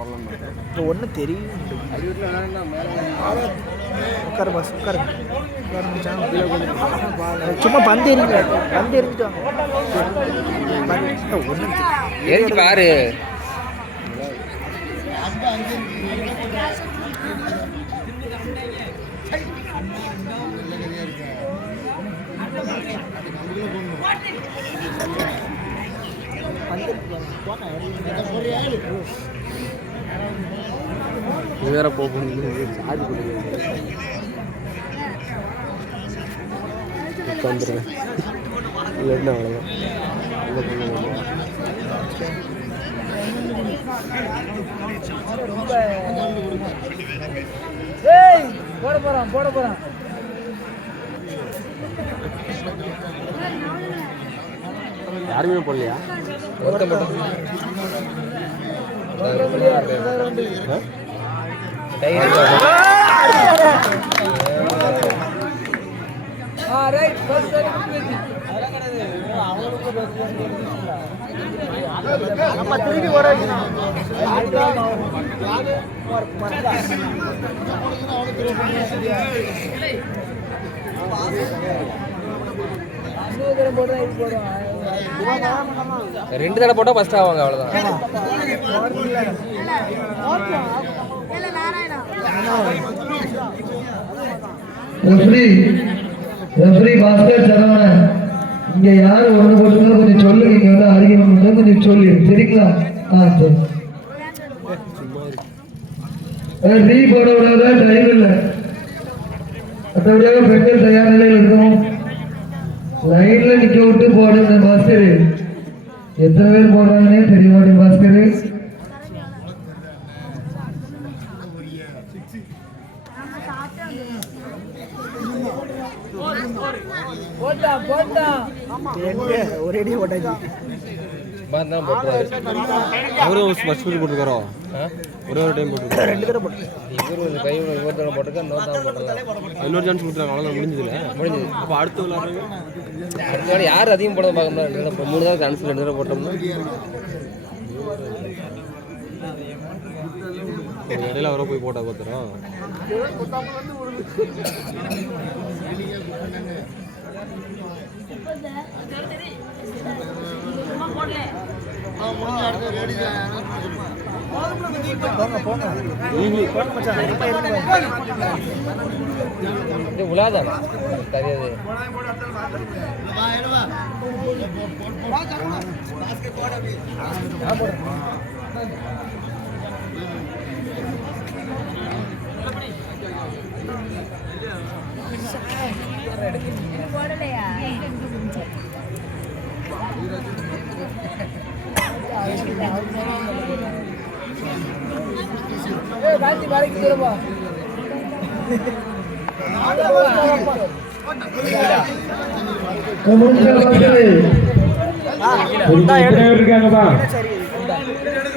இப்போ ஒன்றும் தெரியும் உட்காரு பாஸ் உட்காரு சும்மா பந்து எறிஞ்சிட்டு வாங்க ஒன்றும் எரிஞ்சு பாரு வேற போகணும் சார்ஜ் உட்காந்துருங்க இல்லைன்னா அவ்வளோதான் போட போகிறான் யாருமே போடலையா ஒருத்த திருப்பி வர ரெண்டு தடவை போட்டால் ஃபர்ஸ்ட் ஆவாங்க அவ்வளோதான் ரெஃப்ரி பாஸ்கர் சரவணன் இங்க யாரு ஒண்ணு போட்டுருந்தா கொஞ்சம் சொல்லுங்க. இங்க வந்து அறிக்கை கொஞ்சம் சொல்லு சரிங்களா? சரி டீ போட விடாத டைம் இல்லை. மற்றபடியாக பெண்கள் தயார் நிலையில் இருக்கணும். லைன்ல நிக்க விட்டு போடுங்க பாஸ்கர். எத்தனை பேர் போடுறாங்கன்னே தெரிய மாட்டேன் பாஸ்கர். ஒரேடி ஓட்டாச்சு அவரும் ஃபர்ஸ்ட் போட்டுருக்காரோ ஒரே ஒரு டைம் போட்டு ரெண்டு தடவை போட்டு இவரு கை ஒரு தடவை போட்டுக்க இன்னொரு போட்டலாம் இன்னொரு சான்ஸ் கொடுத்துருக்காங்க அவ்வளோதான் முடிஞ்சது அப்போ அடுத்து விளாட்றாங்க யார் அதிகம் போட பார்க்கணும் 3 தடவை சான்ஸ் 2 தடவை போட்டோம்னா இடையில அவரை போய் போட்டா பார்த்துறோம் உலாதானா தெரியாது இருக்காங்கப்பா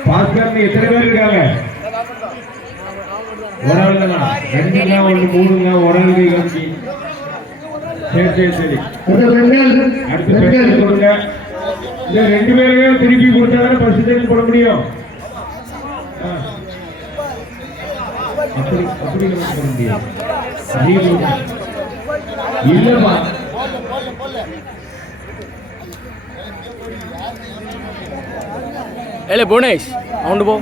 பாஸ்கர் எத்தனை பேர் இருக்காங்க? ஒரு ஆள் தான் 2 1 3 ஒரு ஆளுக்கு காட்சி. சரி சரி அடுத்த பேர் கொடுங்க. இந்த 2 பேரையும் திருப்பி கொடுத்தாதான் பர்சன்டேஜ் போட முடியும். அப்படி போட முடியும் இல்லப்பா. ஏலே புவனேஷ் அவண்டு போ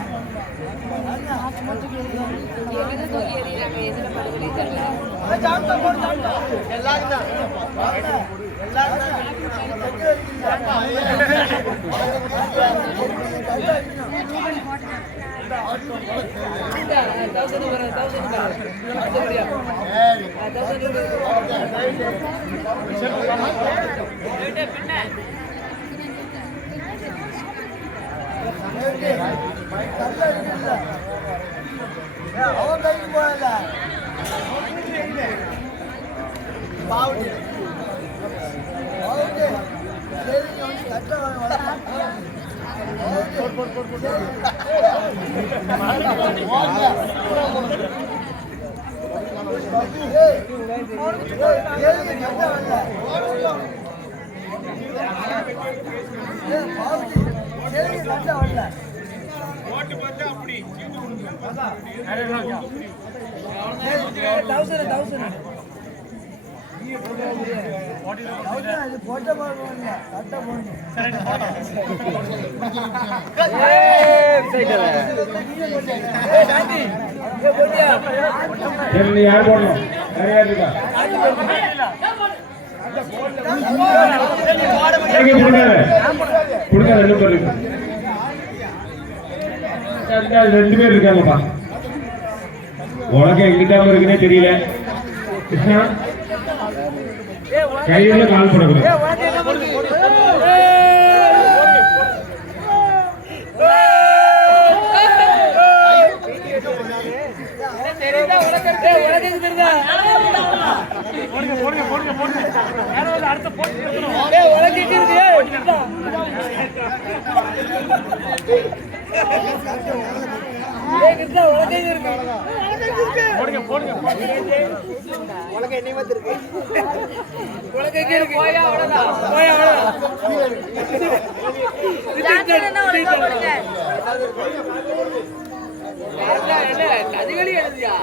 ஓட்டு போட்டு அப்படி சரி யார் போடணும் நிறைய இருக்கா கொடுங்க 2 பேர் இருக்கு 2 பேர் இருக்காங்கப்பா உனக்கு எங்கிட்டாம இருக்குன்னே தெரியல கிருஷ்ணா கையில கால் போடக்கூடாது கதிகளி எழுதியா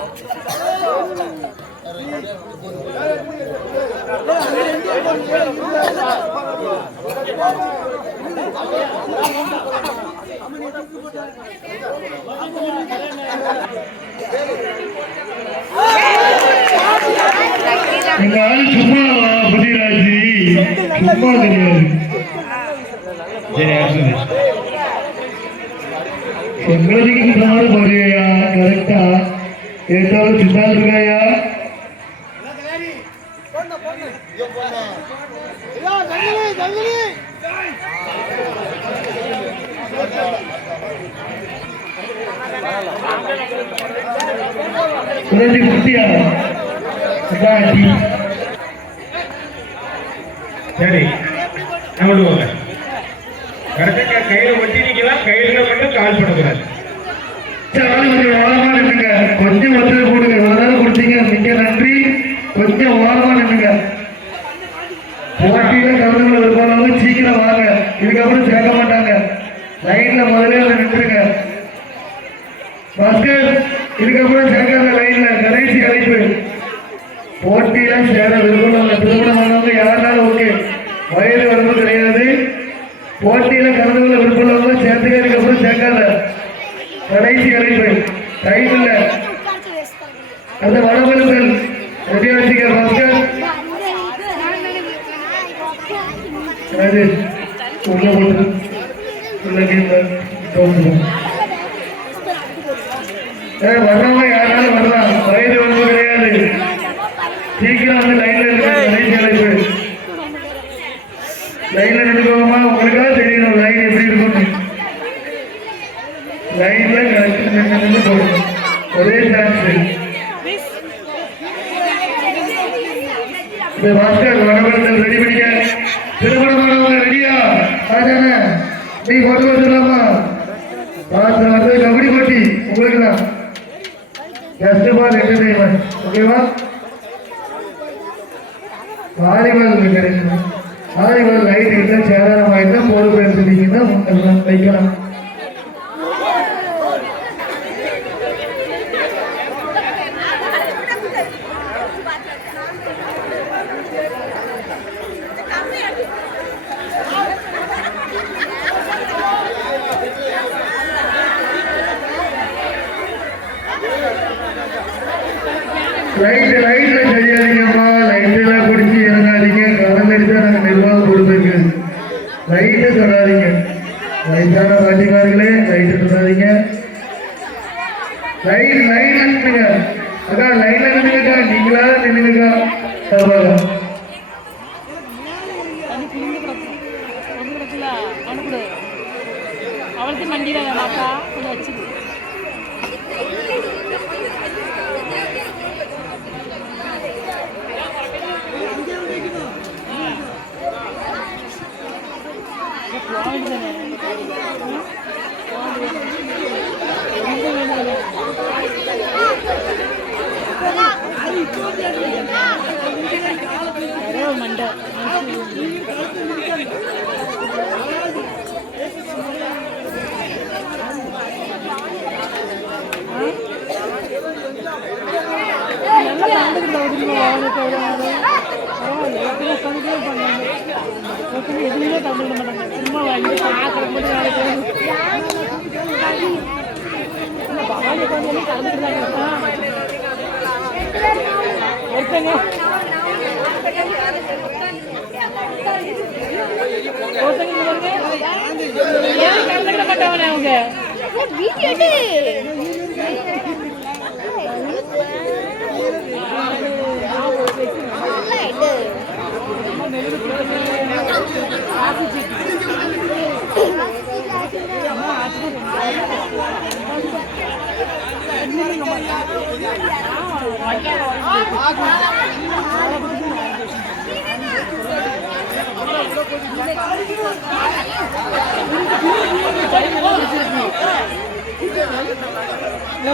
எங்க ஆளு சும்மா புதிராஜி சும்மா தெரியாது எங்களுக்கு நாடு போறியா கரெக்டா ஏதாவது சுத்தா இருக்காயா குட்டியா சரி நம்மளுக்கு கரெக்டா கையில ஒட்டிக்கலாம் கையில மட்டும் கால் பண்ணக்கூடாது ஓரமா நின்னுங்க கொஞ்சம் ஒத்துழை போடுங்க இவ்வளவு கொடுத்தீங்க மிக நன்றி கொஞ்சம் ஓரமா நின்னுங்க போட்டியில கலந்துள்ள விருப்பம் சீக்கிரம் வாங்க இதுக்கப்புறம் சேர்க்க மாட்டாங்க லைன்ல முதல்ல நின்றுங்க பாஸ்கர் இதுக்கப்புறம் சேர்க்காத லைன்ல கடைசி அழைப்பு போட்டியில சேர விருப்பம் திருமணமானவங்க யாருனாலும் ஓகே வயது வரம்பு கிடையாது போட்டியில கலந்துள்ள விருப்பம் சேர்த்துக்க இதுக்கப்புறம் சேர்க்காத கடைசி அழைப்பு டைம் இல்ல அந்த வடமலுக்கள் ரெடியா வச்சுக்க பாஸ்கர் உள்ள போட்டு வர்றவங்க யாராலும் வரலாம் வயது வந்து கிடையாது சீக்கிரம் வந்து லைன்ல இருக்க கடைசி அழைப்பு லைன்ல நின்றுக்கோமா உங்களுக்காக தெரியணும் லைன் எப்படி இருக்கும் லைன்ல நின்று போகணும் ஒரே சான்ஸ் பாஸ்கர் வடபடத்தில் ரெடி பண்ணிக்க திருமணமானவங்க ரெடியா ராஜான நீ கொண்டு வந்துடலாமா பார்த்து வந்து கபடி போட்டி உங்களுக்கு தான் ஜஸ்ட் பால் என்டர்டைன்மெண்ட் ஓகேவா வாலிபால் கிடைக்கும் வாலிபால் லைட் இல்லை சேதாரமாயிருந்தா பொறுப்பு எடுத்துட்டீங்கன்னா வைக்கலாம் லைட்ல சரியாதீங்கம்மா லைட்ல குடிச்சு இறங்காதீங்க கவர்ந்து அடிச்சா நாங்க நிர்வாகம் கொடுத்துருக்கு லைட்டு சொல்லாதீங்க லைட்டான பாட்டிக்காரர்களே லைட்டு சொல்லாதீங்க லைட் நின்னுங்க அக்கா லைன்ல நின்னுங்கக்கா நீங்களா நின்னுங்கக்கா அவளுக்கு மண்டியில வேணாக்கா கொஞ்சம் வச்சுது மண்டை தெரியுமா அவனுக்கு பரவாயில்ல பண்ணிட்டே பண்ணாங்க எதுவுமே கலந்துக்க மாட்டாங்க சும்மா வாங்கி பார்க்குற மட்டும் நாளைக்கு பவானி கொஞ்சம் கலந்துக்கிறாங்க ஒருத்தங்க கலந்துக்கிட மாட்டாங்க அவங்க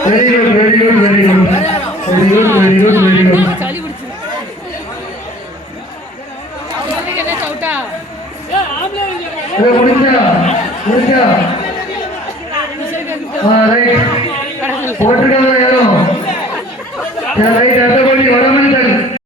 very good very good very good very good very good very good சளி பிடிச்சு என்ன சவுட்டா முடிச்சா முடிச்சா ரைட் போட்டுருக்காங்க யாரும் ரைட் அடுத்த பள்ளி வட